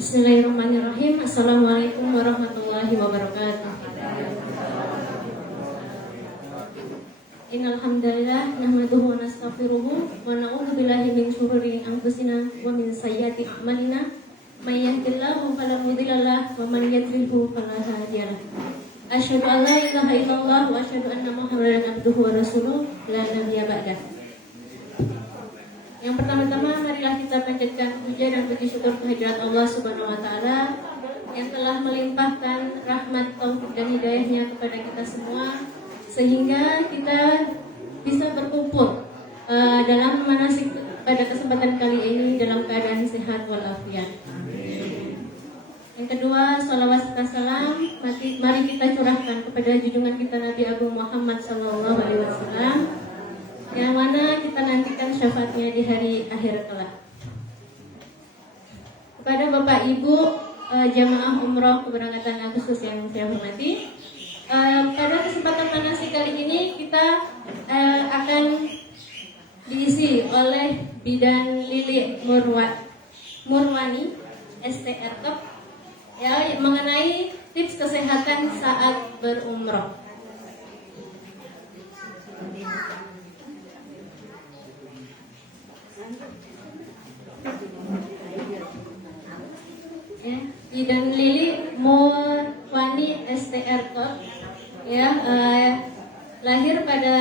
Bismillahirrahmanirrahim. Assalamualaikum warahmatullahi wabarakatuh. Innal hamdalillah nahmaduhu wa nastaghfiruhu wa na'udzu billahi min syururi anfusina wa min sayyiati a'malina. May yahdihillahu fala mudilla lahu wa man yudlilhu fala hadiya lahu. Asyhadu an la ilaha illallah wa asyhadu anna Muhammadan abduhu wa rasuluh la nabiyya ba'dah. Yang pertama-tama marilah kita panjatkan puja dan puji syukur kehadirat Allah Subhanahu wa taala yang telah melimpahkan rahmat, taufik dan hidayahnya kepada kita semua sehingga kita bisa berkumpul dalam manasik pada kesempatan kali ini dalam keadaan sehat walafiat. Yang kedua, salawat serta salam mari kita curahkan kepada junjungan kita Nabi Agung Muhammad SAW, yang mana kita nantikan syafaatnya di hari akhir kelak. Kepada Bapak Ibu jamaah umroh keberangkatan Agustus yang saya hormati, pada kesempatan manasik kali ini kita akan diisi oleh Bidan Lili Murwani STR ya, mengenai tips kesehatan saat berumroh. Ya, Bidan Lili Murwani STR ya, lahir pada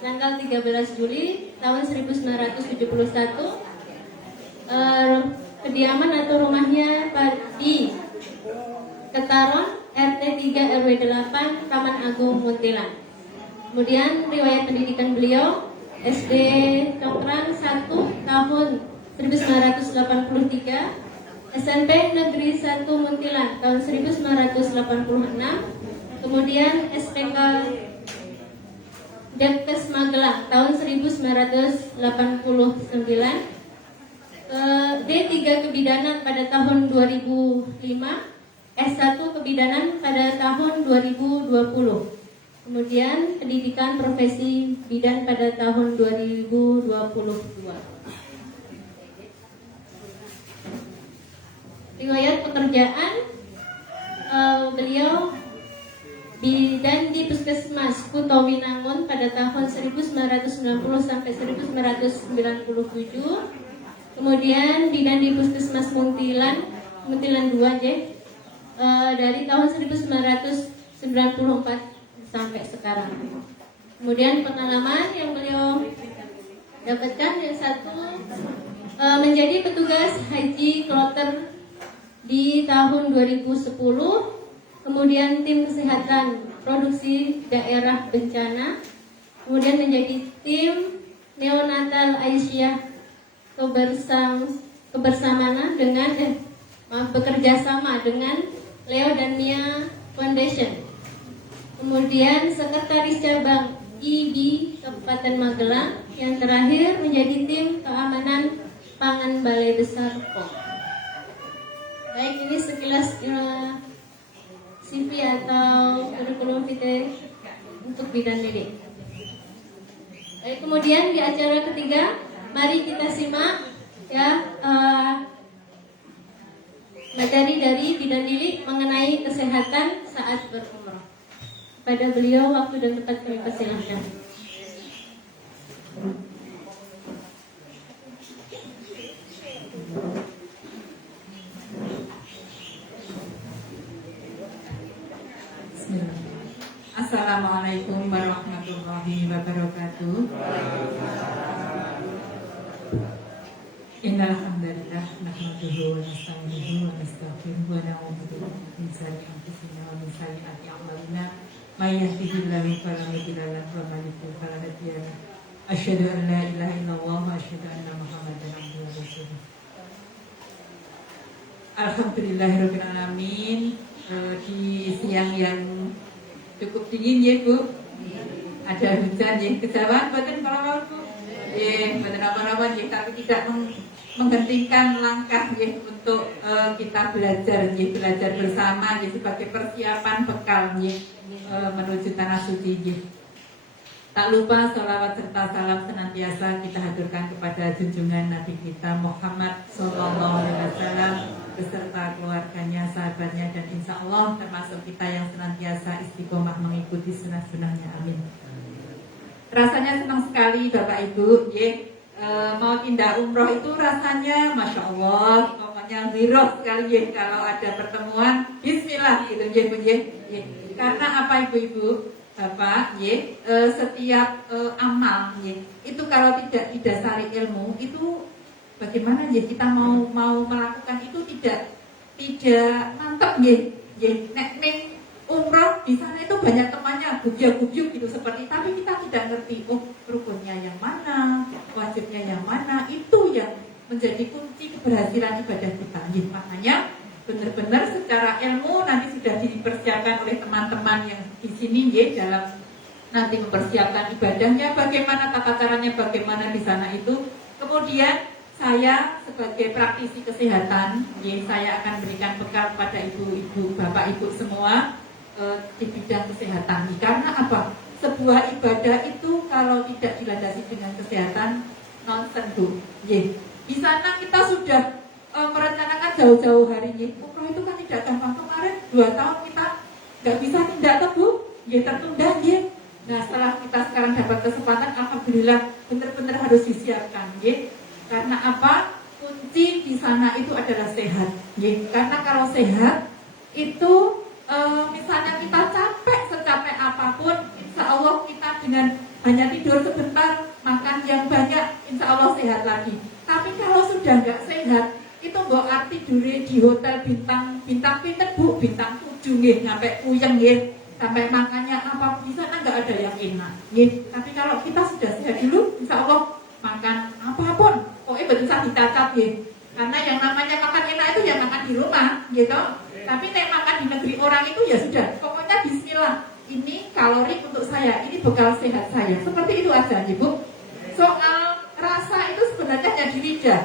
tanggal 13 Juli tahun 1971. Kediaman atau rumahnya di Ketaron RT 3 RW 8 Taman Agung Muntilan. Kemudian riwayat pendidikan beliau SD Cokran 1 tahun 1983, SMP Negeri 1 Muntilan tahun 1986, kemudian SPK Depkes Magelang tahun 1989, D3 Kebidanan pada tahun 2005, S1 Kebidanan pada tahun 2020. Kemudian pendidikan profesi bidan pada tahun 2022. Riwayat pekerjaan beliau bidan di Puskesmas Kutowinangun pada tahun 1990 sampai 1997. Kemudian bidan di Puskesmas Muntilan 2 dari tahun 1994 sampai sekarang. Kemudian pengalaman yang beliau dapatkan, yang satu menjadi petugas haji kloter di tahun 2010, kemudian tim kesehatan produksi daerah bencana, kemudian menjadi tim neonatal Aisyah kebersamaan dengan bekerja sama dengan Leo dan Mia Foundation. Kemudian sekretaris cabang IB Kabupaten Magelang. Yang terakhir menjadi tim keamanan pangan Balai Besar POM. Baik, ini sekilas CV atau kurikulum vitae untuk Bidan Lili. Baik, kemudian di acara ketiga, mari kita simak ya materi dari Bidan Lili mengenai kesehatan saat berumrah. Pada beliau waktu dan tempat kami persilahkan. Assalamualaikum warahmatullahi wabarakatuh. Innal hamdalillah nahmaduhu wa nasta'inuhu wa nastaghfiruhu wa na'udzu billahi min syarri anfusina wa min sayyiati a'malina. May yahdihillahu fala mudilla lahu wa man yudlil fala hadiya lahu. Asyhadu an la ilaha illallah wa asyhadu anna Muhammadan abduhu wa rasuluh. Alhamdulillahirabbil alamin. Di siang yang cukup dingin ya Bu, ada hujan ya, kejawan batin para Bu ya, batin apa-apa ya, tapi tidak menghentikan langkah ya untuk kita belajar ya, belajar bersama ya, sebagai persiapan bekal ya, menuju tanah suci ya. Tak lupa sholawat serta salam senantiasa kita haturkan kepada junjungan Nabi kita Muhammad SAW, beserta keluarganya, sahabatnya, dan insya Allah termasuk kita yang senantiasa istiqomah mengikuti sunnah-sunnahnya. Amin. Rasanya senang sekali Bapak Ibu, mau pindah umroh itu rasanya Masya Allah, pokoknya ziroh sekali kalau ada pertemuan, Bismillah gitu Karena apa Ibu-Ibu, Bapak, setiap amal, itu kalau tidak didasari ilmu, itu bagaimana kita mau melakukan itu tidak mantap nek umroh di sana itu banyak temannya gubyuk gitu seperti, tapi kita tidak ngerti rukunnya yang mana, wajibnya yang mana, itu yang menjadi kunci keberhasilan ibadah kita. Makanya benar-benar secara ilmu nanti sudah dipersiapkan oleh teman-teman yang di sini dalam nanti mempersiapkan ibadahnya, bagaimana tata caranya, bagaimana di sana itu. Kemudian saya sebagai praktisi kesehatan, saya akan berikan bekal pada ibu-ibu, bapak ibu semua di bidang kesehatan. Karena apa? Sebuah ibadah itu kalau tidak dilandasi dengan kesehatan nonsen Bu. Di sana kita sudah merencanakan jauh-jauh hari ini. Umroh itu kan tidak gampang. Kemarin 2 tahun kita nggak bisa tindak tuh Bu, tertunda Nah setelah kita sekarang dapat kesempatan, alhamdulillah benar-benar harus disiapkan. Karena apa? Kunci di sana itu adalah sehat. Karena kalau sehat itu misalnya kita capek secapek apapun, insya Allah kita dengan hanya tidur sebentar, makan yang banyak, insya Allah sehat lagi. Tapi kalau sudah nggak sehat, itu nggak arti dure di hotel bintang pinter Bu, bintang 7 sampai puyeng sampai makannya apapun di sana nggak ada yang enak. Tapi kalau kita sudah sehat dulu, insya Allah makan apapun, betul bisa dicacat Karena yang namanya makan enak itu ya makan di rumah, Tapi nek makan di negeri orang itu ya sudah, pokoknya Bismillah. Ini kalori untuk saya, ini bekal sehat saya. Seperti itu aja, Bu. Soal rasa itu sebenarnya hanya di lidah,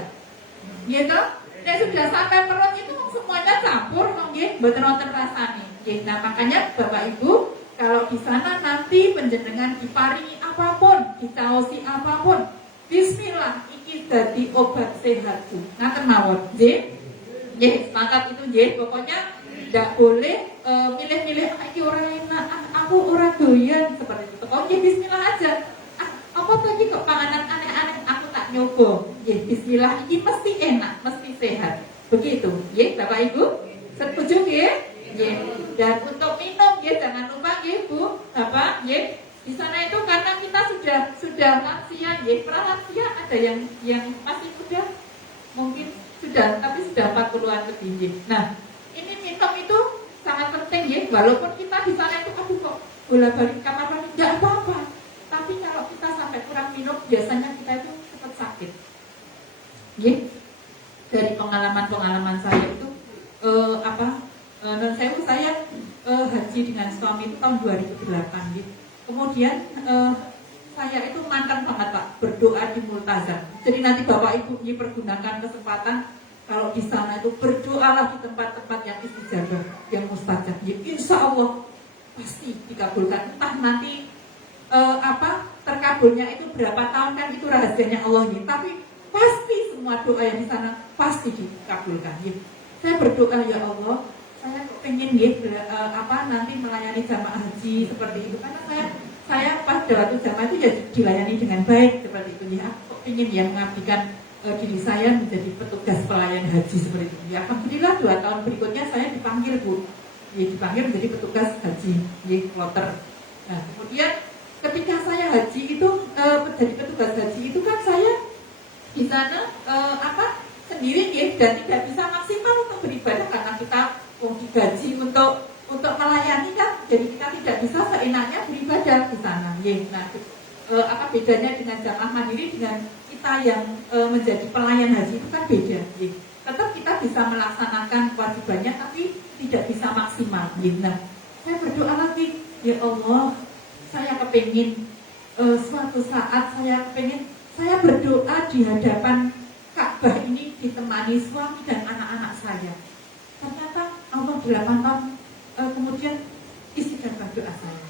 Nek sudah sampai perut itu semuanya campur, betul nonton rasanya. Nah makanya Bapak Ibu, kalau di sana nanti penjenengan diparingi apapun, ditaosi apapun, Bismillah, iki dadi obat sehat Bu. Ngaten mawon, sepakat itu pokoknya tidak boleh milih-milih iki ora enak, aku ora doyan seperti itu. Bismillah aja. Apa lagi kok panganan aneh-aneh aku tak nyoba. Bismillah iki mesti enak, mesti sehat. Begitu, Bapak Ibu? Setuju Dan untuk minum jangan lupa Bu, Bapak, di sana itu karena kita sudah lansia, pralansia ada yang masih muda, mungkin sudah 40-an lebih. Nah, ini minum itu sangat penting walaupun kita di sana itu kok bola-balik kamar mandi enggak apa-apa. Tapi kalau kita sampai kurang minum, biasanya kita itu cepat sakit. Dari pengalaman saya itu saya haji dengan suami itu tahun 2008 Kemudian saya itu mantan banget Pak, berdoa di multazam. Jadi nanti Bapak Ibu pergunakan kesempatan kalau di sana itu berdoalah di tempat-tempat yang istijabah, yang mustajab. Insya Allah pasti dikabulkan. Entah nanti terkabulnya itu berapa tahun kan itu rahasianya Allah Tapi pasti semua doa yang di sana pasti dikabulkan. Saya berdoa ya Allah, saya pengen nanti melayani jamaah haji seperti itu karena saya pada waktu jamaah itu ya dilayani dengan baik seperti itu Aku pengen mengabdikan diri saya menjadi petugas pelayan haji seperti itu. Alhamdulillah 2 tahun berikutnya saya dipanggil Bu, dipanggil menjadi petugas haji kloter. Nah kemudian ketika saya haji itu menjadi petugas haji itu kan saya di sana sendiri dan tidak bisa maksimal untuk beribadah karena kita digaji untuk melayani kan, jadi kita tidak bisa seenaknya beribadah di sana. Nah, bedanya dengan jamaah mandiri dengan kita yang menjadi pelayan haji itu kan beda. Tetap kita bisa melaksanakan kewajibannya tapi tidak bisa maksimal. Nah, saya berdoa lagi, ya Allah, saya kepingin suatu saat saya berdoa di hadapan Ka'bah ini ditemani suami dan anak-anak saya. Ternyata Allah 8 tahun kemudian istighfar doa saya,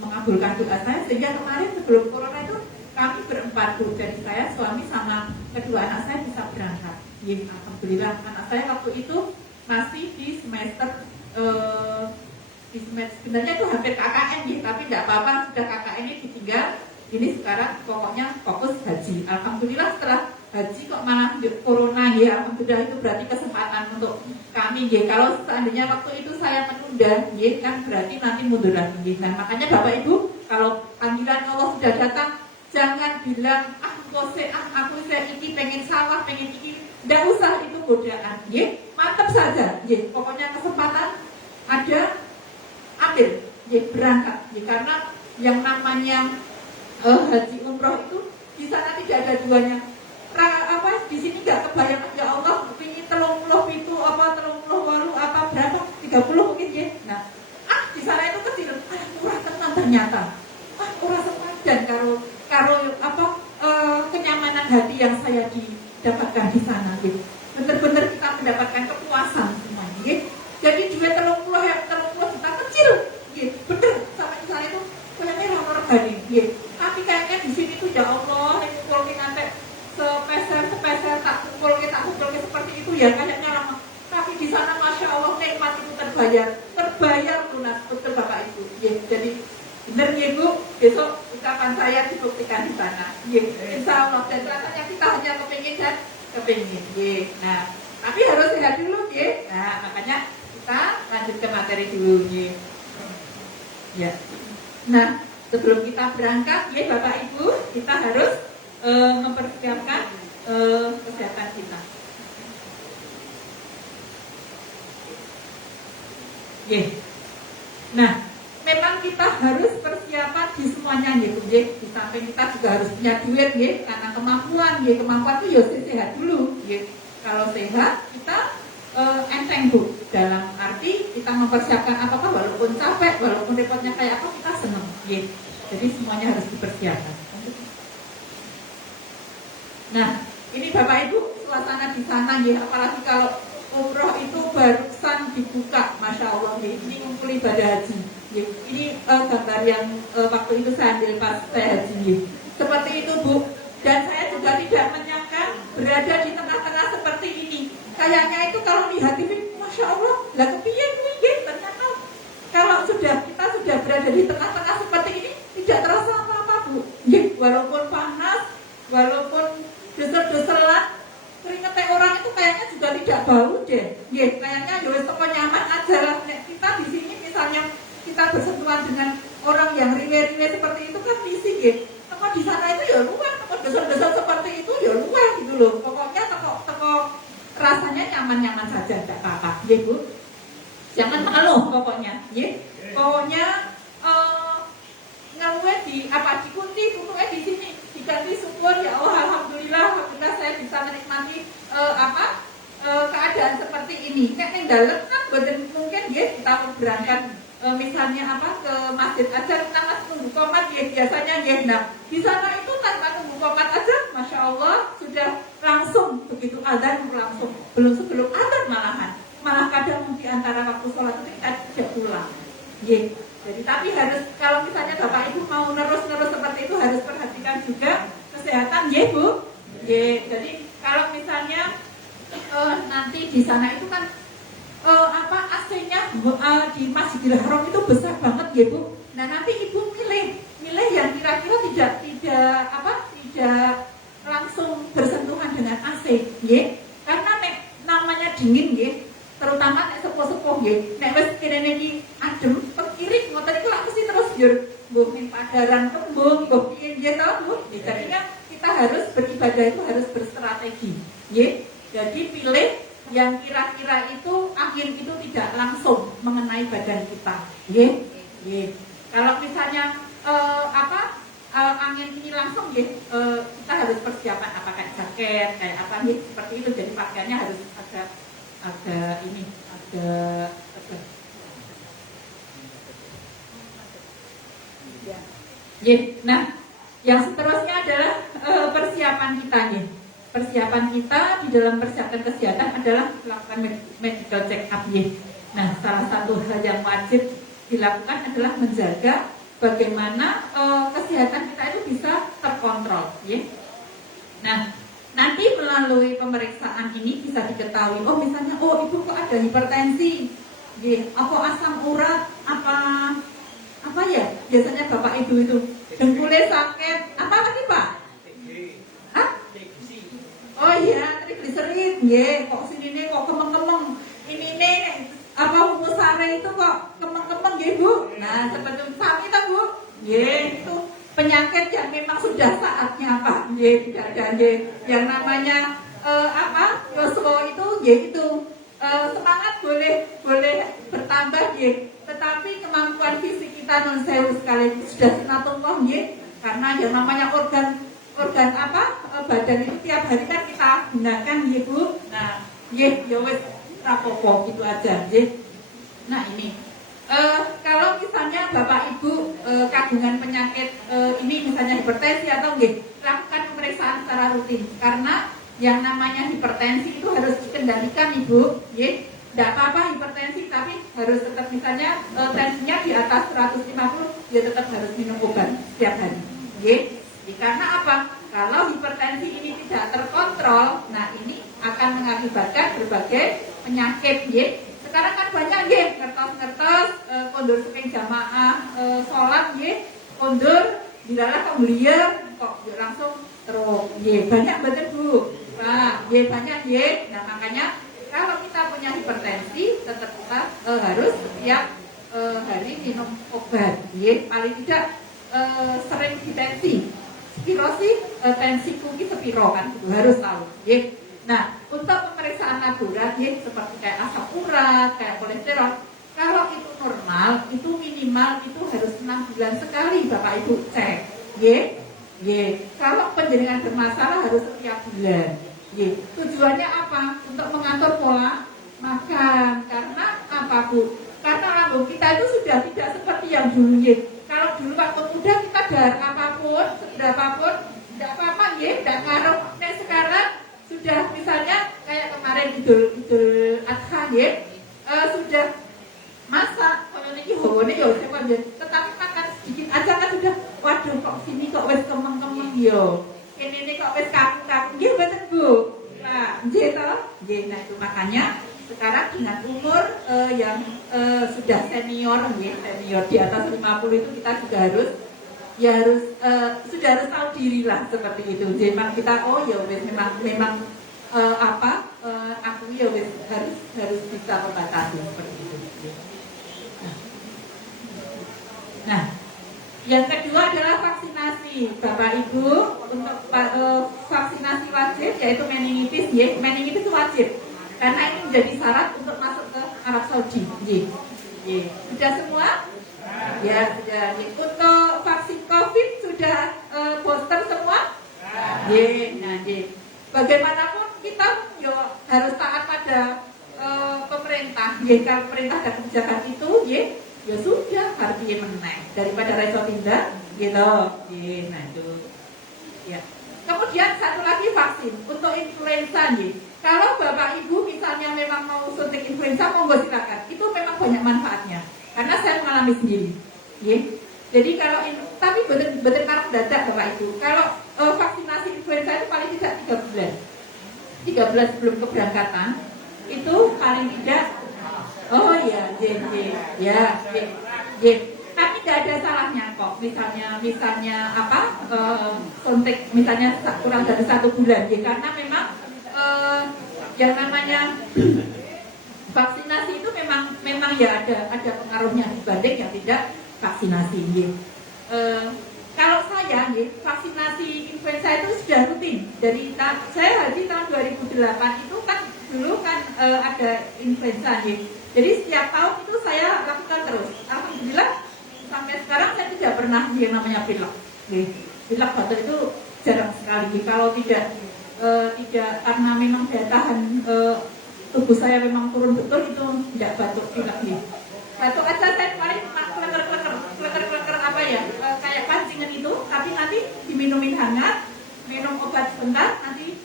mengabulkan doa saya sehingga kemarin sebelum corona itu kami berempat Bu, dari saya, suami sama kedua anak saya bisa berangkat. Ya, alhamdulillah anak saya waktu itu masih di semester sebenarnya itu hampir KKN ya, tapi tidak apa-apa, sudah KKN-nya ditinggal. Ini sekarang pokoknya fokus haji. Alhamdulillah setelah haji kok malah corona ya. Alhamdulillah itu berarti kesempatan untuk kami ya. Kalau seandainya waktu itu saya menunda ya, kan berarti nanti mundur lagi. Nah makanya Bapak Ibu, kalau panggilan Allah sudah datang, jangan bilang aku ini pengen sawah, pengen ini. Tidak usah, itu godaan ya. Mantap saja ya. Pokoknya kesempatan ada, ambil ya, berangkat ya. Karena yang namanya haji umroh itu di sana tidak ada duanya. Di sini nggak kebayang, ya Allah ini 30 itu apa 30 walu apa berapa 30 mungkin ya. Nah di sana itu kecil, murah tenang ternyata. Murah sepadan karo kenyamanan hati yang saya didapatkan di sana gitu. Benar-benar kita mendapatkan kepuasan semuanya gitu. Jadi duit 30 juta kecil gitu. Bener sampai di sana itu kayaknya ramah regane gitu. Tapi kayaknya di sini tuh ya Allah, kumpul nanti sepeser tak kumpul seperti itu ya kayaknya lama. Tapi di sana masya Allah nikmat itu terbayar lunas betul Bapak Ibu. Ya, jadi benar ya Bu, besok ucapan saya dibuktikan di sana. Ya, insya Allah dan rasanya kita hanya kepingin dan kepingin. Ya. Nah, tapi harus sehat dulu ya. Nah, makanya kita lanjut ke materi dulu ya. Ya. Nah, sebelum kita berangkat ya Bapak Ibu, kita harus mempersiapkan kesehatan kita. Yeah. Nah, memang kita harus persiapan di semuanya gitu, ya. Di samping kita juga harus punya duit ya, karena kemampuan itu ya sehat dulu. Ya. Kalau sehat kita enteng Bu, dalam arti kita mempersiapkan apa-apa walaupun capek, walaupun repotnya kayak apa kita senang. Ya. Jadi semuanya harus dipersiapkan. Nah, ini Bapak Ibu suasana di sana ya, apalagi kalau umroh itu barusan dibuka, masya Allah ya. Ini ngumpul ibadah haji. Ya. Ini gambar yang waktu itu saya ambil pas saya haji. Ya. Seperti itu Bu. Dan saya juga tidak menyangka berada di tengah-tengah seperti ini. Kayaknya itu kalau lihat TV, masya Allah, lah kepiye kuwi nggih, ternyata kalau kita sudah berada di tengah-tengah seperti ini tidak terasa apa-apa Bu. Nggih, walaupun panas, walaupun desel-deselan, keringetnya orang itu kayaknya juga tidak bau deh. Ya, kayaknya ya wis teko nyaman aja lah. Kita di sini misalnya kita bersentuhan dengan orang yang riwe-riwe seperti itu kan fisik ya. Teko di sana itu ya luar, teko desel-desel seperti itu ya luar gitu loh. Pokoknya teko rasanya nyaman-nyaman saja, tidak apa-apa. Ya Bu, jangan mengeluh pokoknya. Ya, pokoknya ngeluh dikunci tutupnya di sini. Diganti syukur ya Allah, alhamdulillah saya bisa menikmati keadaan seperti ini. Kayak dalam kan mungkin ya kita berangkat misalnya ke masjid aja kita masih tunggu komat ya biasanya ya. Nah di sana itu tanpa tunggu komat aja, masya Allah sudah langsung begitu azan langsung sebelum azan malah kadang di antara waktu sholat itu kita sudah pulang. Ya. Jadi tapi harus kalau misalnya Bapak Ibu mau terus seperti itu harus perhatikan juga kesehatan ya Bu. Ya, jadi kalau misalnya nanti di sana itu kan AC-nya di Masjidil Haram itu besar banget ya Bu. Nah nanti Ibu milih yang kira-kira tidak langsung bersentuhan dengan AC, ya. Karena namanya dingin ya. Terutama nek sepuh-sepuh nggih. Nek wis kene iki adem, kiri ngoten iku lak mesti terus yo mbuh ning padaran kembung, mbuh piye nggih to, Bu. Jadi kan kita harus beribadah itu harus berstrategi, nggih. Jadi pilih yang kira-kira itu angin itu tidak langsung mengenai badan kita, nggih. Nggih. Kalau misalnya angin ini langsung nggih, kita harus persiapan pakai jaket kayak apa nggih, seperti itu. Jadi pakaiannya harus ada ya. Nah, yang seterusnya adalah persiapan kita nih. Persiapan kita di dalam persiapan kesehatan adalah melakukan medical check up ya. Nah, salah satu hal yang wajib dilakukan adalah menjaga bagaimana kesehatan kita itu bisa terkontrol ya. Nah, Nanti melalui pemeriksaan ini bisa diketahui, oh misalnya, oh ibu kok ada hipertensi, apa asam urat, apa ya, biasanya bapak ibu itu dengkulnya sakit, apa lagi pak? Hah? Oh iya, trigliserid, kok sini nih kok kemeng-kemeng, ini nih apa humus sare itu kok kemeng-kemeng bu? Nah seperti sami itu bu, itu penyakit yang memang sudah saatnya Pak, tidak ada yang namanya Yoswo itu, itu semangat boleh bertambah, tetapi kemampuan fisik kita non sewu sekali sudah sunatullah, karena yang namanya organ badan itu tiap hari kan kita gunakan, bu. Nah, ya wes rapopo gitu aja, Nah ini. Kalau misalnya Bapak Ibu kandungan penyakit ini misalnya hipertensi atau lakukan pemeriksaan secara rutin, karena yang namanya hipertensi itu harus dikendalikan Ibu, tidak apa-apa hipertensi, tapi harus tetap misalnya tensinya di atas 150, dia tetap harus minum obat setiap hari, karena apa? Kalau hipertensi ini tidak terkontrol, nah ini akan mengakibatkan berbagai penyakit, Sekarang kan banyak ngertos-ngertos kondur seping jamaah sholat kondur dilalah kok beliau kok langsung terus banyak betul bu. Nah banyak nah makanya kalau kita punya hipertensi tetap kita harus setiap hari minum obat, paling tidak sering ditensi. Sepiro sih tensiku ki sepiro kan harus tahu, Nah, untuk pemeriksaan laboratorium seperti kayak asam urat, kayak kolesterol, kalau itu normal, itu minimal itu harus 6 bulan sekali Bapak Ibu cek, Kalau penjaringan bermasalah harus setiap bulan, Tujuannya apa? Untuk mengatur pola makan. Karena apa Bu? Karena lambung kita itu sudah tidak seperti yang dulu, Kalau dulu waktu muda kita dahar apapun, seberapapun, tidak apa-apa, tidak ngaruh. Nah sekarang sudah misalnya kayak kemarin Idul Adha sudah masak kalau ini hone tetapi makan sedikit aja kan sudah waduh kok sini kok wes kemeng-kemeng ini kok wes kaku-kaku betul Bu. Nah nah itu makanya sekarang dengan umur yang sudah senior di atas 50 itu kita juga harus sudah harus tahu diri lah seperti itu. Jadi memang kita memang aku harus bisa membatasi seperti itu. Nah, yang kedua adalah vaksinasi Bapak Ibu. Untuk vaksinasi wajib yaitu meningitis, meningitis itu wajib karena ini menjadi syarat untuk masuk ke Arab Saudi. Sudah semua? Ya sudah. Untuk vaksin COVID sudah booster semua? Nah, bagaimanapun kita harus taat pada pemerintah. Kalau pemerintah ada kebijakan itu, ya sudah artinya menang daripada reso tindak, gitu. Nah itu. Ya. Kemudian satu lagi vaksin untuk influenza, Kalau Bapak Ibu misalnya memang mau suntik influenza, monggo silakan. Itu memang banyak manfaatnya. Karena saya mengalami sendiri, Jadi kalau tapi betul karena dadak Bapak Ibu. Kalau vaksinasi influenza itu paling tidak 3 bulan. 3 bulan sebelum keberangkatan itu paling tidak. Oh ya, Tapi tidak ada salahnya kok. Misalnya suntik misalnya kurang dari 1 bulan, karena memang yang namanya vaksinasi itu memang ya ada pengaruhnya dibanding yang tidak vaksinasi. Kalau saya vaksinasi influenza itu sudah rutin dari saya haji tahun 2008 itu kan dulu kan ada influenza, Jadi setiap tahun itu saya lakukan terus. Alhamdulillah sampai sekarang saya tidak pernah yang namanya pilek. Pilek batuk itu jarang sekali. Kalau tidak karena memang daya tahan tubuh saya memang turun betul, itu tidak batuk pilek. Batuk aja saya paling kleker kayak pancingan itu, tapi nanti diminumin hangat, minum obat sebentar, nanti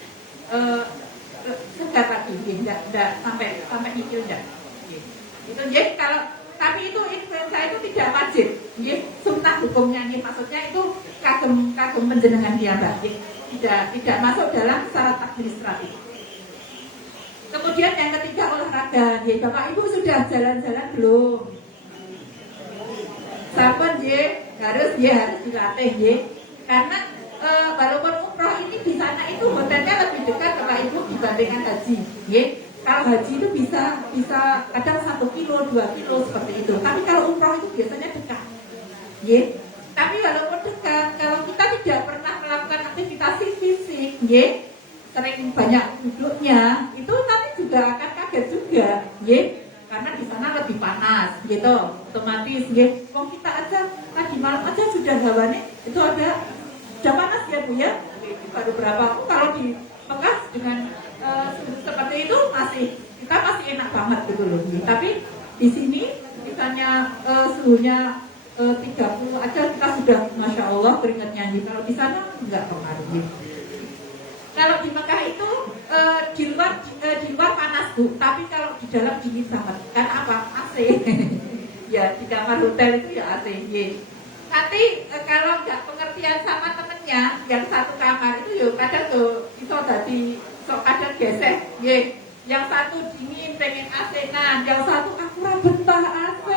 segar lagi, tidak sampai nyicil enggak. Itu tapi itu influenza itu tidak wajib, sunnah hukumnya, maksudnya itu kagem penjenengan dia Mbak. tidak masuk dalam syarat administratif. Kemudian yang ketiga olahraga. Ya, Bapak Ibu sudah jalan-jalan belum? Sampun harus dilatih ya. Karena walaupun umroh ini di sana itu hotelnya lebih dekat Bapak Ibu dibandingkan haji. Ya. Kalau haji itu bisa kadang 1 kilo, 2 kilo seperti itu. Tapi kalau umroh itu biasanya dekat. Ya. Tapi walaupun dekat, kalau kita tidak pernah melakukan aktivitas fisik, ya, sering banyak duduknya, itu nanti juga akan kaget juga, ya. Karena di sana lebih panas, gitu, otomatis, ya. Kok kita aja tadi malam aja sudah hawanya itu udah panas ya Bu ya. Baru berapa? Kalau di Mekah dengan seperti itu kita masih enak banget gitu loh. Tapi di sini misalnya suhunya 30 aja kita sudah Masya Allah keringatnya. Kalau di sana enggak pengaruh. Kalau di Mekah itu di luar panas Bu, tapi kalau di dalam dingin banget. Kan apa? AC. Ya di kamar hotel itu ya AC. Nanti kalau nggak pengertian sama temennya yang satu kamar itu ya kadang tuh bisa jadi kadang gesek. Yang satu dingin pengen AC, nah yang satu aku betah AC.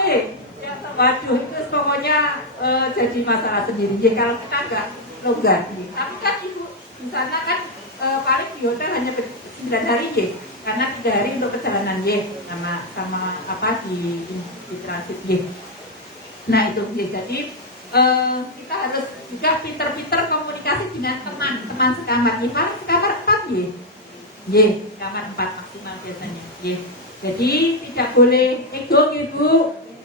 Waduh itu pokoknya jadi masalah sendiri. Kalau kita nggak longgar. Tapi kan Ibu di sana kan paling di hotel hanya 9 hari karena 3 hari untuk perjalanan sama apa di transit Nah itu jadi kita harus juga pinter-pinter komunikasi dengan teman sekamar. Paling sekamar 4 kamar 4 maksimal biasanya. Jadi tidak boleh ego Bu.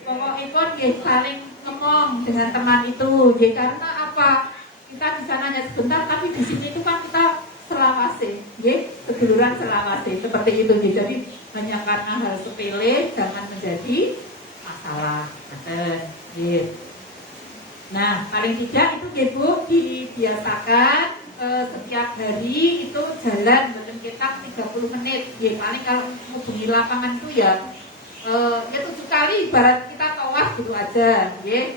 Pokoknya saling ngomong dengan teman itu. Karena apa? Kita di sana hanya sebentar, tapi di sini itu kan kita selawase, seduluran selawase seperti itu. Jadi hanya karena hal sepele jangan menjadi masalah. Nah, paling tidak itu Bu dibiasakan setiap hari itu jalan berkita 30 menit. Paling kalau menghubungi lapangan itu ya 7 kali ibarat kita tawaf gitu aja.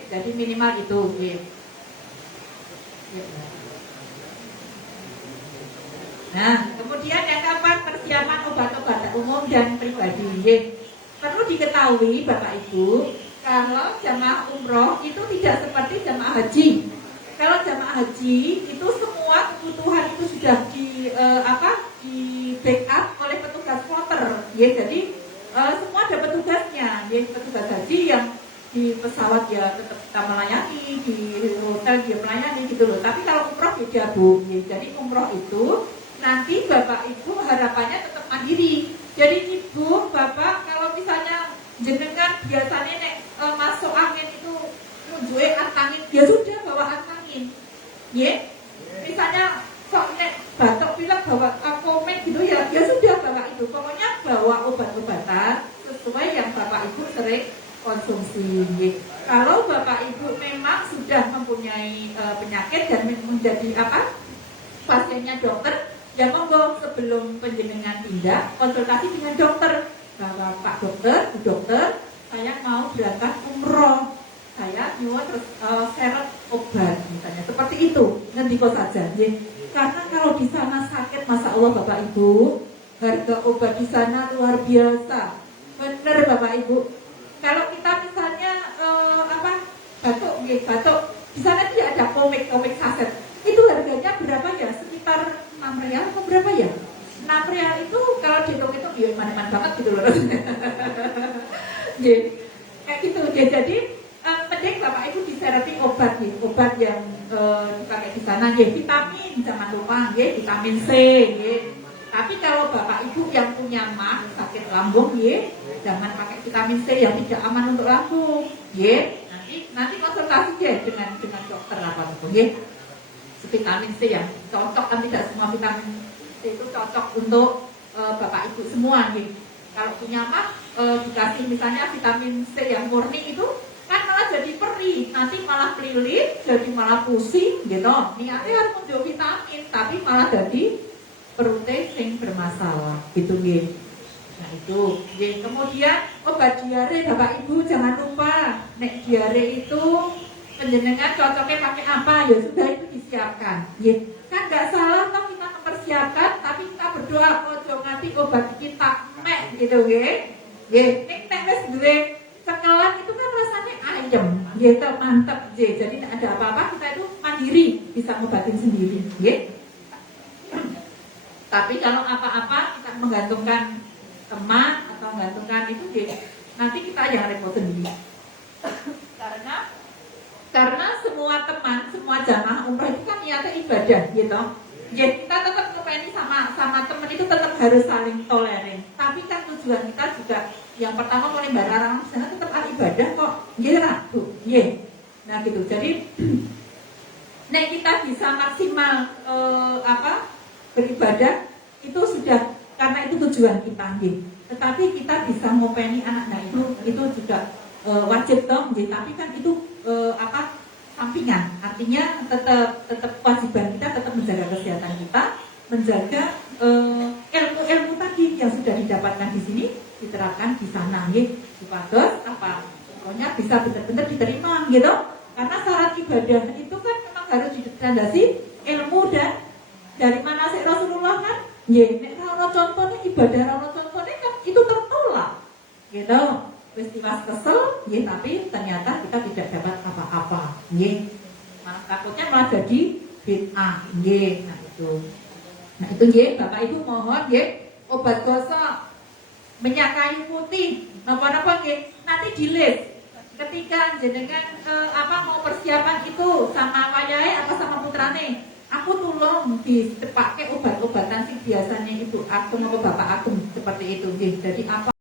Jadi minimal itu. Nah, kemudian yang keempat persiapan obat-obatan umum dan pribadi. Perlu diketahui Bapak Ibu, kalau jamaah umroh itu tidak seperti jamaah haji. Kalau jamaah haji itu semua kebutuhan itu sudah di backup oleh petugas kloter. Jadi semua ada petugasnya. Petugas haji yang di pesawat ya tetap kita melayani, di hotel dia melayani gitu loh. Tapi kalau umroh beda Bu. Jadi umroh itu nanti Bapak Ibu harapannya tetap mandiri. Jadi Ibu, Bapak kalau misalnya jenengan biasanya masuk angin itu nunjuke antangin, ya sudah bawa antangin. Misalnya soalnya batuk pilek bawa komeng gitu ya sudah bawa itu. Pokoknya bawa obat-obatan sesuai yang Bapak Ibu sering konsumsi. Kalau Bapak Ibu memang sudah mempunyai penyakit dan menjadi pasiennya dokter, ya monggo sebelum penjenengan tindak konsultasi dengan dokter bahwa Pak Dokter, Bu Dokter, saya mau berangkat umroh, saya nyuwun terus syarat obat misalnya seperti itu nanti kok saja. Karena kalau di sana sakit, Masya Allah Bapak Ibu, harga obat di sana luar biasa. Benar Bapak Ibu. Kalau kita misalnya batuk, di sana tidak ada komik saset. Itu harganya berapa ya? Sekitar 6 real atau berapa ya? 6 real itu kalau dihitung-hitung ya mana-mana banget gitu loh. Kayak gitu. Jadi penting Bapak Ibu diserapi obat yang dipakai di sana. Vitamin jangan lupa, vitamin C. Tapi kalau Bapak Ibu yang punya sakit lambung, jangan pakai vitamin C yang tidak aman untuk lambung. Nanti konsultasi dengan dokter vitamin C yang cocok, kan tidak semua vitamin C itu cocok untuk Bapak Ibu semua. Kalau punya dikasih misalnya vitamin C yang murni itu kan malah jadi perih, nanti malah pelilit, jadi malah pusing gitu. Niatnya harus menjual vitamin, tapi malah jadi perutnya yang bermasalah gitu. Nah itu. Kemudian obat diare Bapak Ibu jangan lupa. Nek diare itu penjenengan cocoknya pakai apa, ya sudah itu disiapkan. Nggih. Kan nggak salah toh kita mempersiapkan, tapi kita berdoa ojo nganti obat kita mek gitu nggih. Nggih, nek wis duwe cekelan itu kan rasanya ayem, gitu mantep nggih. Jadi tidak ada apa-apa, kita itu mandiri bisa ngobatin sendiri, nggih. Tapi kalau apa-apa kita menggantungkan teman atau menggantungkan itu nggih, nanti kita yang repot sendiri. Karena semua teman, semua jamaah umroh itu kan niatnya ibadah, gitu. Ya kita tetap ngepeni sama teman itu tetap harus saling toleran. Tapi kan tujuan kita juga yang pertama mulai barang sana tetap ibadah kok, ya Bu, ya. Nah gitu. Jadi, nek kita bisa maksimal beribadah itu sudah karena itu tujuan kita, gitu. Tetapi kita bisa ngopeni anak-anak itu juga wajib dong, gitu. Tapi kan itu sampingan, artinya tetap kewajiban kita tetap menjaga kesehatan kita, menjaga ilmu tadi yang sudah didapatkan di sini diterapkan di sana, gitu. Supados pokoknya bisa benar-benar diterima, gitu. Karena syarat ibadah itu kan memang harus dilandasi ilmu dan dari mana sih Rasulullah kan, nek contohnya ibadah contohnya kan itu tertolak, gitu. Peristiwa kesel, ya, tapi ternyata kita tidak dapat apa-apa, ya. Malah takutnya malah jadi bid'ah, ya. Nah itu ya, Bapak Ibu mohon ya, obat gosok, minyak kayu putih, napa-napa ya, nanti di list. Ketika jenengan mau persiapan itu sama wayahe apa sama putrane, aku tolong dipakai obat-obatan sih biasanya Ibu Agung atau Bapak Agung seperti itu, ya. Jadi apa